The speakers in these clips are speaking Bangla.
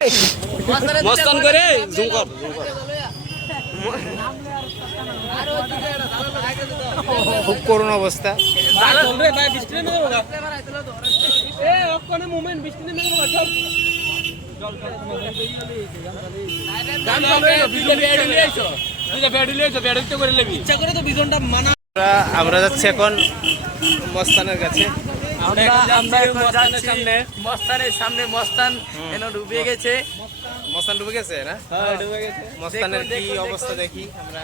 মস্তান করে জুম কর খুব করুণ অবস্থা। আমরা যাচ্ছি এখন মস্তানের কাছে। মস্তানের সামনে মস্তান ডুবে গেছে। মস্তান ডুবে গেছে না? মস্তানের কি অবস্থা দেখি আমরা।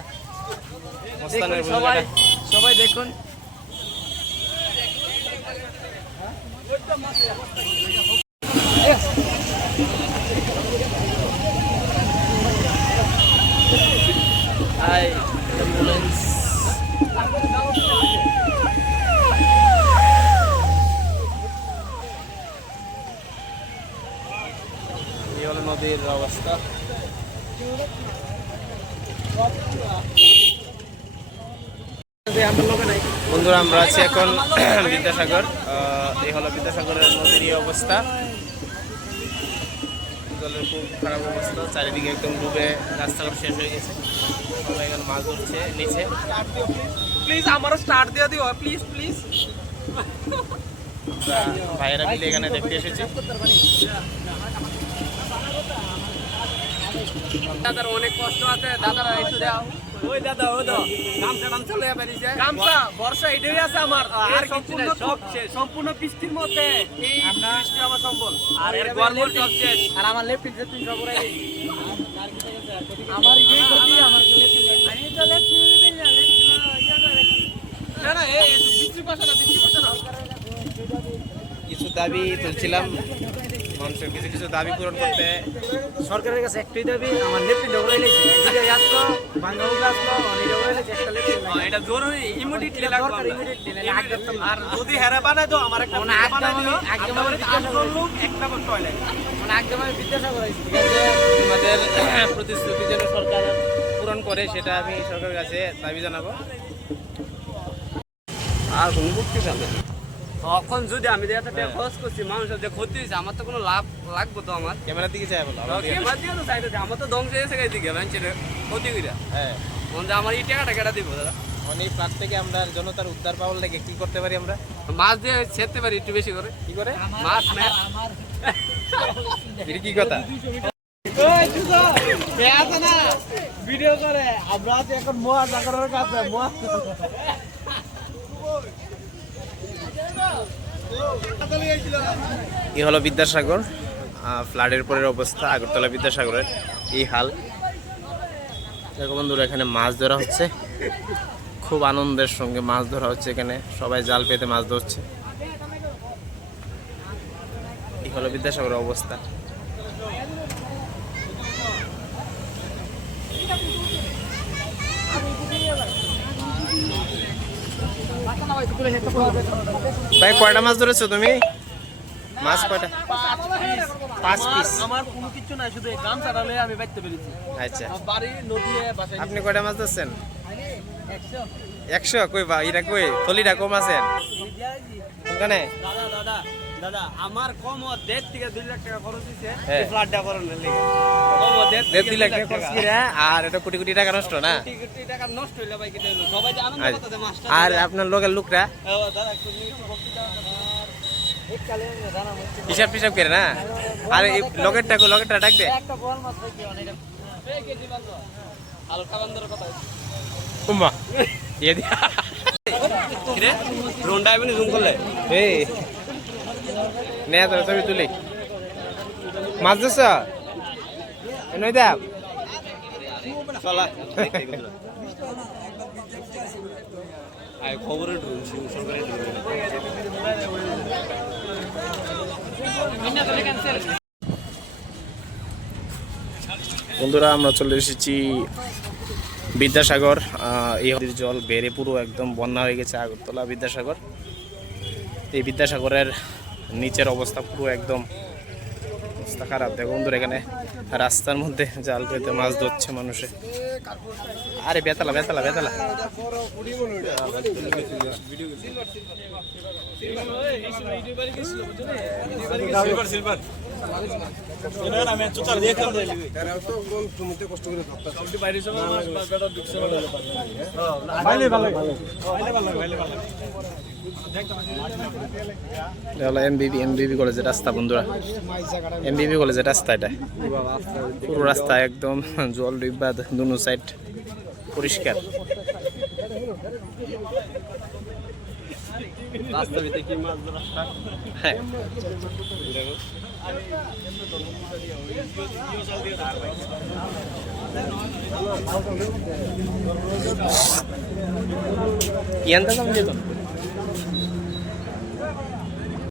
মস্তানের সবাই দেখুন। এই হলো নদীর অবস্থা। বন্ধুরা আমরা আছি এখন বিদ্যাসাগর। এই হলো বিদ্যাসাগরের নদীর অবস্থা। জলের খুব খারাপ অবস্থা, চারিদিকে একদম ডুবে রাস্তাঘাট শেষ হয়ে গেছে। সবাই এখন মাছ ধরছে নিচে। প্লিজ আমারও স্টার্ট দিয়ে দিও প্লিজ প্লিজ। ভাইয়েরা মিলে এখানে দেখতে এসেছি। দাদার অনেক কষ্ট আছে, দাদারা একটু দাও। ওই দাদা ও দাও গামছা টামছা লইয়া বেরিয়েছে। গামছা বর্ষা এটাই আছে আমার, আর কিছু নাই, সব শেষ। সম্পূর্ণ বৃষ্টির মধ্যে এই বৃষ্টি আমার সম্বল। আর এর গরমল সব শেষ। আর আমার লেফট যে তুই সব উড়াই দিই। আমার ইডেই গতি, আমার লেফট আমি তো লেফট দিই না, লেফট না এই বৃষ্টি পাশে না, বৃষ্টি পাশে না। কিছু দাবি তুলছিলাম, মানুষের কিছু কিছু দাবি পূরণ করতে। সরকারের কাছে একটাই দাবি, আমার লেফট ডবরাই লেছে এদিকে আসলো বাংলাদেশ আসলো অনেক ডবরাই লেছে একটা লেফট। এটা জরুরি ইমিডিয়েটলি লাগবে, ইমিডিয়েটলি আর যদি হেরা বানায় তো আমার একটা বানায় দিও। একদম আমি আন্দোলন লোক একটা করতে হয় মানে একদম আমি বিদ্যাসাগর আইছি। ঠিক আছে, আমাদের প্রতিশ্রুতি যেন সরকার পূরণ করে সেটা আমি সরকারের কাছে দাবি জানাবো। আর কোনো মুক্তি যাবে তখন যদি আমি যে একটা খরচ করছি মানুষের যে ক্ষতি হয়েছে আমার তো কোনো লাভ লাগবে তো আমার। ক্যামেরার দিকে যাই বলো। ক্যামেরা দিয়ে তো চাইতে আমার তো ধ্বংস হয়েছে এইদিকে মানুষের ক্ষতি করিয়া। হ্যাঁ, আমার এই টাকাটা কেটা দিব দাদা? অনেক প্রাণ থেকে আমরা জনতার উদ্ধার পাওয়ার লেগে কি করতে পারি আমরা? মাছ দিয়ে ছেড়তে পারি একটু বেশি করে। কি করে? মাছ এটা কি কথা? ভিডিও করে আমরা এখন মহাসাগরের কাছে এই হলো বিদ্যাসাগর। ফ্লাডের পরের অবস্থা আগরতলা বিদ্যাসাগরের এই হাল। দেখো বন্ধুরা, এখানে মাছ ধরা হচ্ছে, খুব আনন্দের সঙ্গে মাছ ধরা হচ্ছে। এখানে সবাই জাল পেতে মাছ ধরছে। এই হলো বিদ্যাসাগরের অবস্থা। ভাই কয়টা মাছ ধরেছো তুমি? মাছ কয়টা? 5 পিস। আমার কোনো কিছু নাই, শুধু গাম চালালে আমি বাইতে পেরেছি। আচ্ছা, বাড়ি নদী বাসায়। আপনি কয়টা মাছ ধরছেন? 100। কই বা এটা কই থলিটা কম আছে ওখানে? দাদা দাদা দাদা আমার কম 1.5 থেকে 2 লাখ টাকা খরচ হইছে হ্যাঁ। ফ্ল্যাটটা করানোর লাগি। কম 1.5 লাখ টাকা খরচ করে, আর এটা কোটি কোটি টাকা নষ্ট না? কোটি কোটি টাকা নষ্ট হইলে ভাই কেটে হলো। সবাই যে আনন্দ করতে দেয় মাস্টার। আর আপনার লোকের লোকরা দাদা একটু নিচে বক্তৃতা আর এক কালে জানা মুক্তি হিসাব টিসাব করে না? আর এই লোকেরটা ডাক দে। একটা বল মাছ পাই কি অনেক এই কেজি বান্দর হালকা বান্দর কথা কুম্বা এই দি রে রোন্ডা আইবনি জুম করলে এই নে তো ছবি তুলি। মাছ ধরছ নই দা চলা আই খবরের ড্রোন সরকারি ড্রোন বন্ধুরা, আমরা চলে এসেছি বিদ্যাসাগর। এই নদীর জল বেড়ে পুরো একদম বন্যা হয়ে গেছে আগরতলা বিদ্যাসাগর। এই বিদ্যাসাগরের নিচের অবস্থা পুরো একদম অবস্থা খারাপ। দেখো বন্ধুরা, এখানে রাস্তার মধ্যে জাল পেতে মাছ ধরছে মানুষে। আরে বেতালা বেতালা বেতালা এটা হলো এমবিবি কলেজের রাস্তা বন্ধুরা, এমবিবি কলেজের রাস্তা এটা, পুরো রাস্তা একদম জল ডিব্বা দুনো সাইড পরিষ্কার। হ্যাঁ ইয়ান্তা যেত